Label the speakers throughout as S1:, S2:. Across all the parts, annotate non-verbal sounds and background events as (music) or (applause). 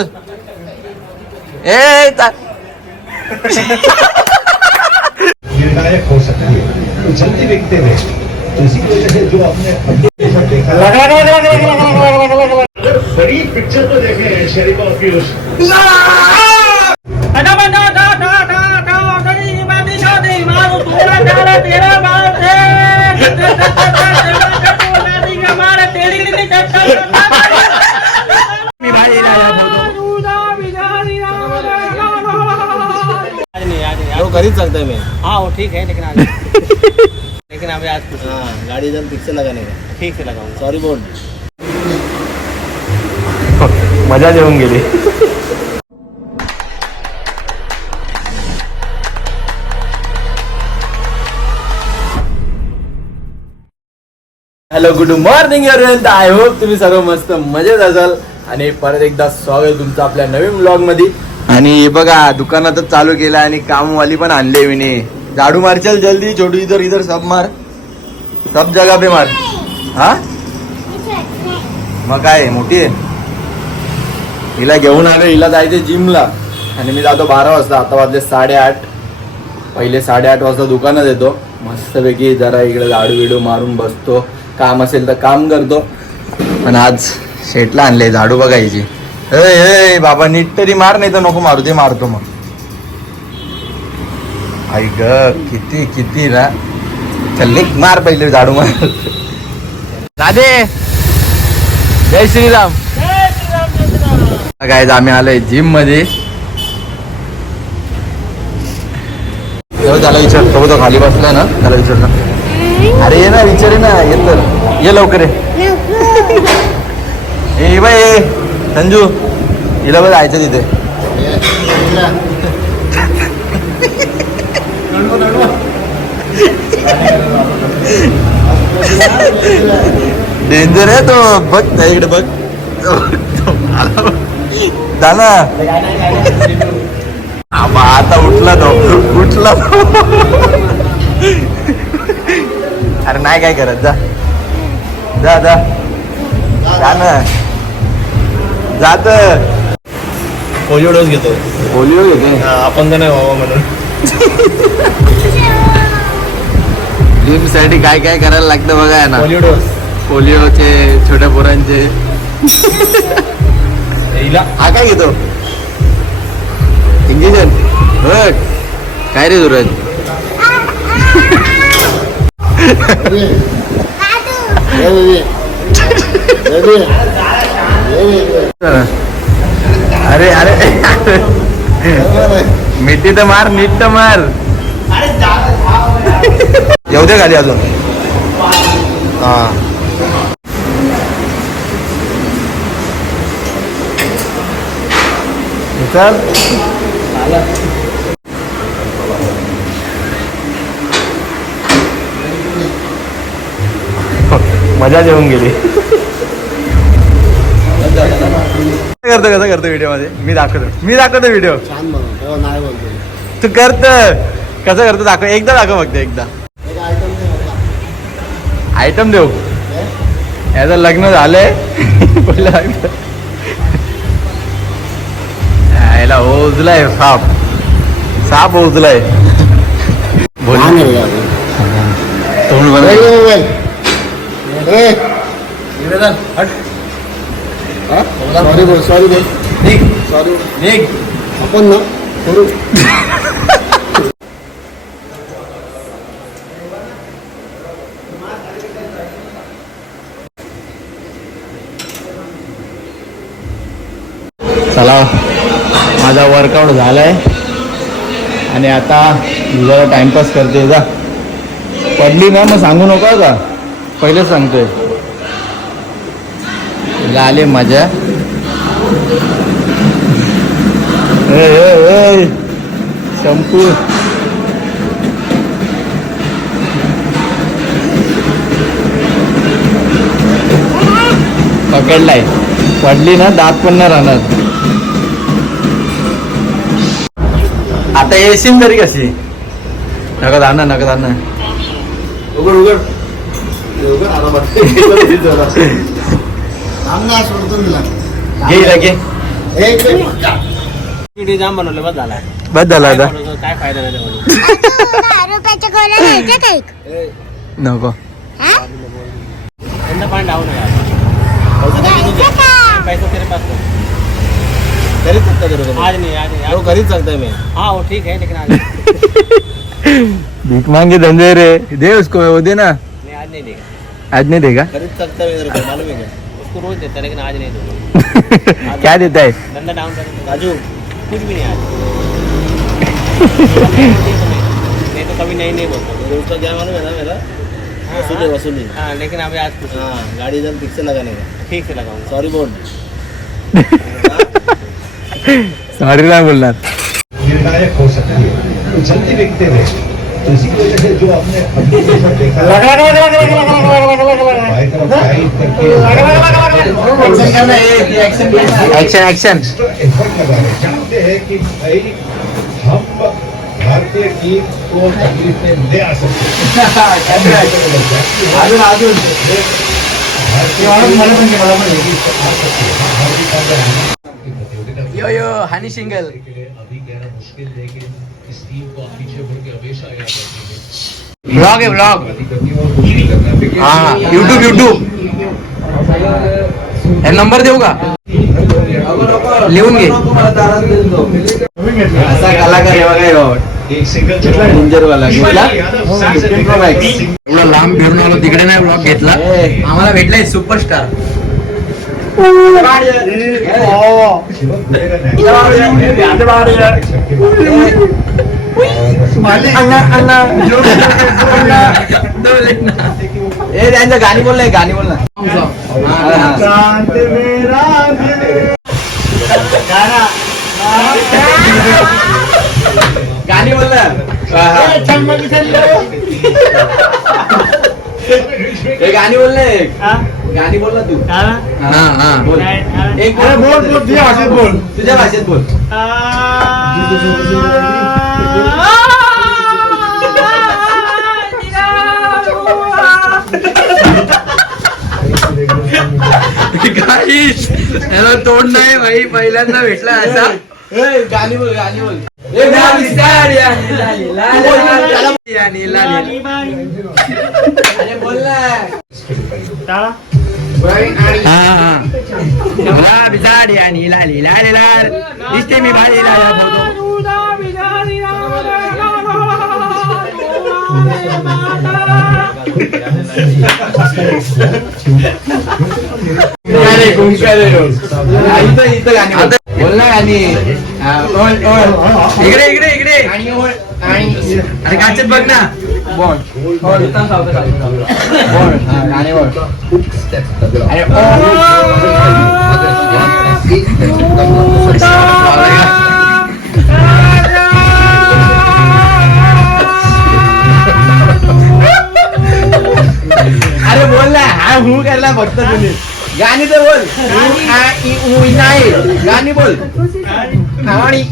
S1: (laughs) ए चा-
S2: निर्णायक हो सकती है। तो जल्दी देखते हुए तो इसी की वजह से जो आपने अपने सब देखा अगर बड़ी पिक्चर तो देखे शरीफ और पीयूष वो
S3: कर ही सकता है मैं
S4: हाँ वो ठीक है लेकिन आज (laughs) लेकिन अभी आज
S3: कुछ हाँ गाड़ी एकदम ठीक से लगाने का
S4: ठीक से लगाऊंगा
S3: सॉरी बोल.
S1: मजा जेवून गेली. Hello good morning everyone I hope तुम्ही सर्व मस्त मजेत असाल. आणि परत एकदा स्वागत तुमचं आपल्या नवीन ब्लॉगमध्ये. आणि हे बघा दुकानातच चालू केलं आणि कामवाली पण आणले विने झाडू मारचल जल्दी छोटू इधर इधर सब मार. सब जगा पे मार. हा? मग काय मोठी आहे? हिला घेऊन आलो हिला जायचं जिमला. आणि मी जातो बारा वाजता आता वाजले साडेआठ. पहिले साडेआठ वाजता दुकानात येतो. मस्तपैकी जरा इकडे झाडू बिडू मारून बसतो. काम असेल तर काम करतो. पण आज शेटला आणले झाडू बघायची. ए ए बाबा नीट तरी मार नाही तर नको मारू ते मारतो मग. आई ग किती किती ना. चल मार पहिले झाडू मार. राधे! जय श्रीराम. काय आम्ही आलोय जिममध्ये. त्याला विचार. तो तो खाली बसला ना. त्याला विचार ना. अरे ये ना विचार ना. ये तर. ये लवकर ये. ए, संजू हिला बघ जायचं तिथे. डेंजर आहे तो बघ त्या इकडे बघ. दाना आता उठला तो. उठला तो. अरे नाही काय करत जा. जा जा. जा ना. जात.
S3: पोलिओ डोस घेतो.
S1: पोलिओ घेते.
S3: हा, अपंग नाही व्हावं म्हणून.
S1: जिमसाठी काय काय करायला लागतं बघा ना पोलिओ डोस पोलिओचे छोट्या पोरांचे. हा काय घेतो? इंजेक्शन बघ काय रे सुरज? (laughs) अरे अरे. मिठी तर मार नीट तर मार. येऊ दे खाली अजून. हा. चल मजा जेवून गेली. करतो कसं करतो व्हिडिओमध्ये मी दाखवतो. मी दाखवतो व्हिडिओ. छान बनव नाही बोलतो. तू करत कसं करतो दाखव. एकदा दाखव फक्त एकदा. आयटम देऊ? याचं लग्न झालंय. (laughs) पहिलं ओझलाय साप. साप ओझलाय. बोल. तोंड बनव
S3: सॉरी बोल सॉरी बोल निघ
S1: सॉरी निघ
S3: आपण ना करू
S1: चला माझा वर्कआउट झालाय. आणि आता जरा टाइमपास करते जा. पडली ना मग सांगू नका का? पहिलेच सांगतोय. तिला आले मजा. शंपू पकडलाय. पडली ना दात पण नाही राहणार. आता येशील तरी कशी? नका जाणार नका जाणार
S3: उघड उघड. उघड आरामात.
S1: (laughs) घे
S4: व्हिडिओ जाम बनवलं बस झाला
S1: बस झाला काय आता. काय फायदा दहा रुपयाच्या गोळ्या घ्यायच्या का एक? नको. हा? यंदा पाणी आहे.
S3: का? पैसा तेरे पास. घरीच सांगता ते लोकं.
S4: आज नहीं आज नहीं
S3: हो, आज घरीच सांगताय मी.
S4: हाँ वो ठीक है लेकिन आज
S1: भीक मांगे धंधे रे. दे उसको वो दे ना.
S4: नहीं आज नहीं देगा आज नहीं देगा घरीच सांगता मी जरा, मालूम आहे का उसको रोज देता है, लेकिन आज नहीं दूंगा
S1: (laughs) क्या देता है?
S4: धंधा डाउन कर राजू कुछ भी नहीं आज। (laughs) नहीं तो कभी नहीं नहीं बोलता। रोजचा क्या मालूम है ना मेरा? वसूली वसूली।
S3: हाँ लेकिन अभी आज कुछ हाँ गाड़ी एकदम ठीक से लगाने का। ठीक से लगाऊँगा। सॉरी बोल। (laughs)
S1: सॉरी हो सकती है। उछलती दिखते हुए तो इसी वजह से जो ऍक्शन ऍक्शन एक्स्ट्रा एफर्ट लगा रहे हैं। चाहते हैं कि भाई हम भारतीय टीम को तकलीफ़ में ले आ सकते हैं यो यो हनी सिंगल अभी कहना मुश्किल लेकिन इस टीम को पीछे मुड़ के हमेशा याद रखेंगे। ब्लॉग आहे ब्लॉग है हा। युट्यूब युट्यूब हे नंबर देऊ का लिहून घे असा कलाकार आहे बघा एवढा लांब फिरून आलो तिकडे नाही ब्लॉग घेतला. आम्हाला भेटलाय सुपरस्टार ए त्यांचं गाणी बोललंय गाणी बोल ना गाणी बोल ना हे गाणी बोल ना एक. गाणी बोल ना तू. हा हा बोल.
S3: एक बोल बोल तुझ्या भाषेत बोल.
S1: तुझ्या भाषेत बोल. याला तोंड नाही भाई पहिल्यांदा भेटला असा.
S3: गाणी बोल गाणी बोल.
S1: बोल. ना. गुलाबी साडी आणि लाली लाली लाल दिसते मी लाल गाणी बोल. ना हा, ओळ. इकडे इकडे इकडे
S3: आणि ओळ, आणि
S1: अरे काचेत बघ ना बोल बोल बोल हा, गाणी बोल अरे अरे बोल ना हा हू करला फक्त तुम्ही गाणी तर बोल हू, आ, इ, उ, इ, नाही गाणी बोल आणि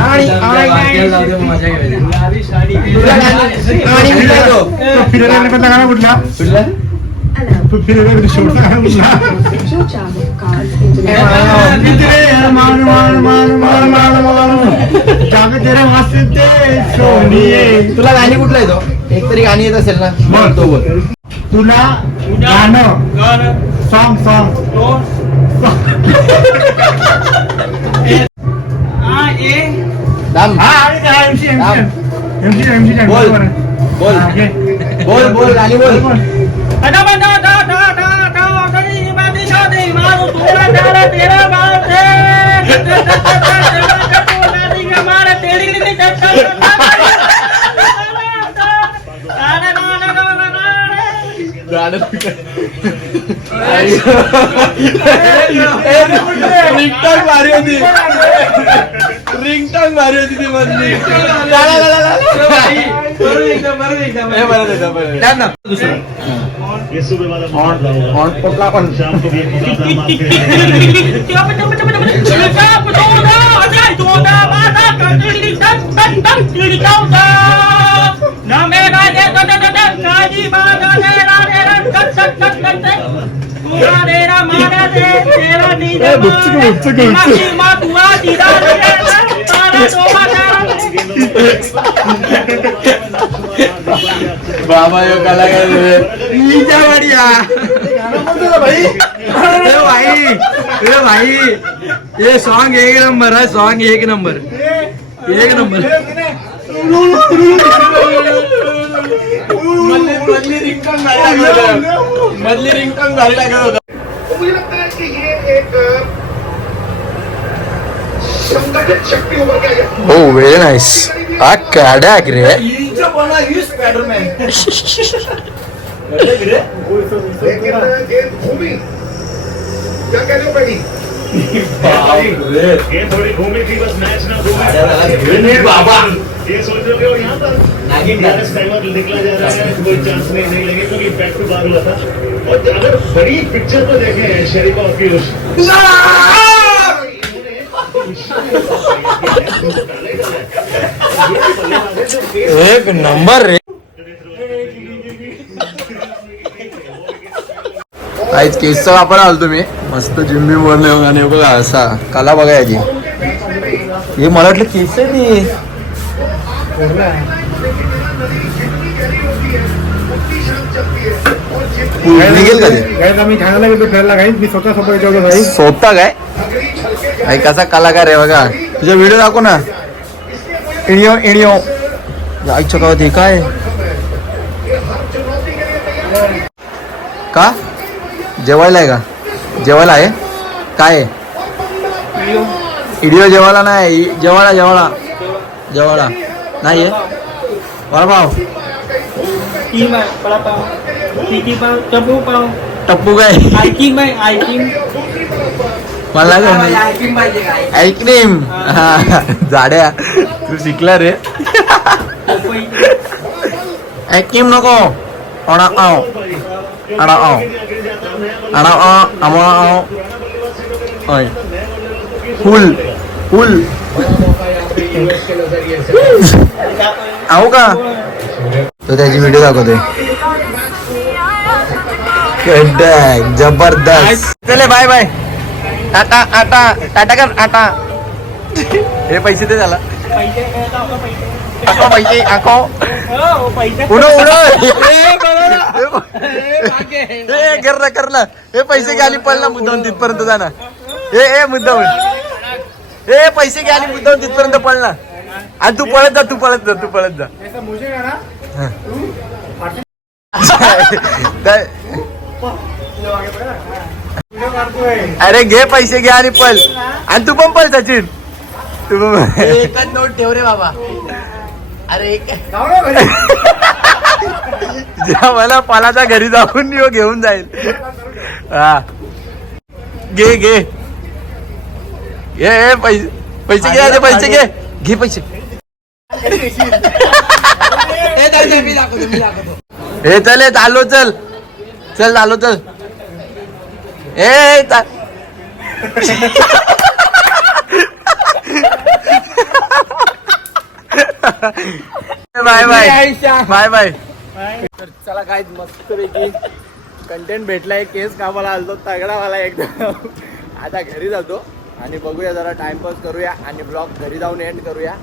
S1: आणि आणि
S3: तुला गाणी? कुठला?
S1: तुला गाणी कुठला येतो? एक तरी गाणी येत असेल ना बोल. तो बोल. तुला गाणं. सॉन्ग (laughs) सॉन्ग हा आणि हा. MC, MC, बोल. बोल हा. बोल बोल गाणी बोल भारी होती रिंगटॉन भारी होती ती मधली हे बरं देतो, बरं देतो. द्या ना. ये सुबह बाबा यो कलाकार बढिया ए भाई ए भाई. ये सॉन्ग एक नंबर है सॉन्ग एक नंबर एक नंबर मधली रिंगटोन मधली रिंगटोन झाली लागत होता. मुझे लगता है कि ये एक है हो व्हेरी नाईस हा कॅडॅक रे
S2: भाई थोड़ी थी बस मैच ना बाबा ये सोच रहे हो यहाँ पर निकला जा रहा है कोई चांस नहीं नहीं लगे क्योंकि बैक टू बार हुआ था और अगर बड़ी पिक्चर को देखें शरीफा और पीयूष
S1: एक नंबर रे. काहीच केसचा वापर आलो तुम्ही. मस्त जिम बिम वरले आणि बघा असा कला बघा याची. हे मला वाटलं केस आहे ती. निघेल का ते?
S4: गाइस आम्ही ठाण्याला गेलो फिरायला गाईस मी स्वतः भाई
S1: स्वतः काय? आई कसा कलाकार आहे बघा. तुझा व्हिडिओ दाखव ना. इडिओ इडिओ आईच्या गावात हे काय? का? जेवायला आहे का? जेवायला आहे? काय? इडिओ जेवायला नाही. जेवायला जेवायला. जेवायला. नाही आहे वडापाव टप्पू काय? आयकिंग मला काय आईस्क्रीम हा, जाड्या तू शिकला रे. आईस्क्रीम नको. अडा आव. अडा आव. अडा आव आव. ओय फुल. फुल. आहो का? तो त्याची व्हिडिओ दाखवते जबरदस्त. चले बाय बाय टाटा आटा टाटा कर आटा हे पैसे दे त्याला. आको पैसे. आको उडो उडो ए कर ना कर ना. हे पैसे घ्या आणि पळला मुद्दाम तिथपर्यंत जा ना. ए ए मुद्दाम. ए पैसे घ्या आणि मुद्दाम तिथपर्यंत पळला आणि तू पळत जा तू पळत जा तू पळत जा. हा. (laughs) अरे घे पैसे घे आणि पळ. आणि तू पण पळ सचिन.
S4: तू पण एकच नोट ठेव रे बाबा. अरे एक
S1: ज्या मला पालाच्या घरी जाऊन यो घेऊन जाईल. हा. घे घे. घे पैसे पैसे घे आधी पैसे घे. घे पैसे. हे चल हे चालो चल. चल चालो चल. ए बाय बाय. Bye bye. तर चला काय मस्तपैकी कंटेंट भेटलाय केस कामाला आलतो तगडा मला एकदम. आता घरी जातो आणि बघूया जरा टाइमपास करूया आणि ब्लॉग घरी जाऊन एंड करूया.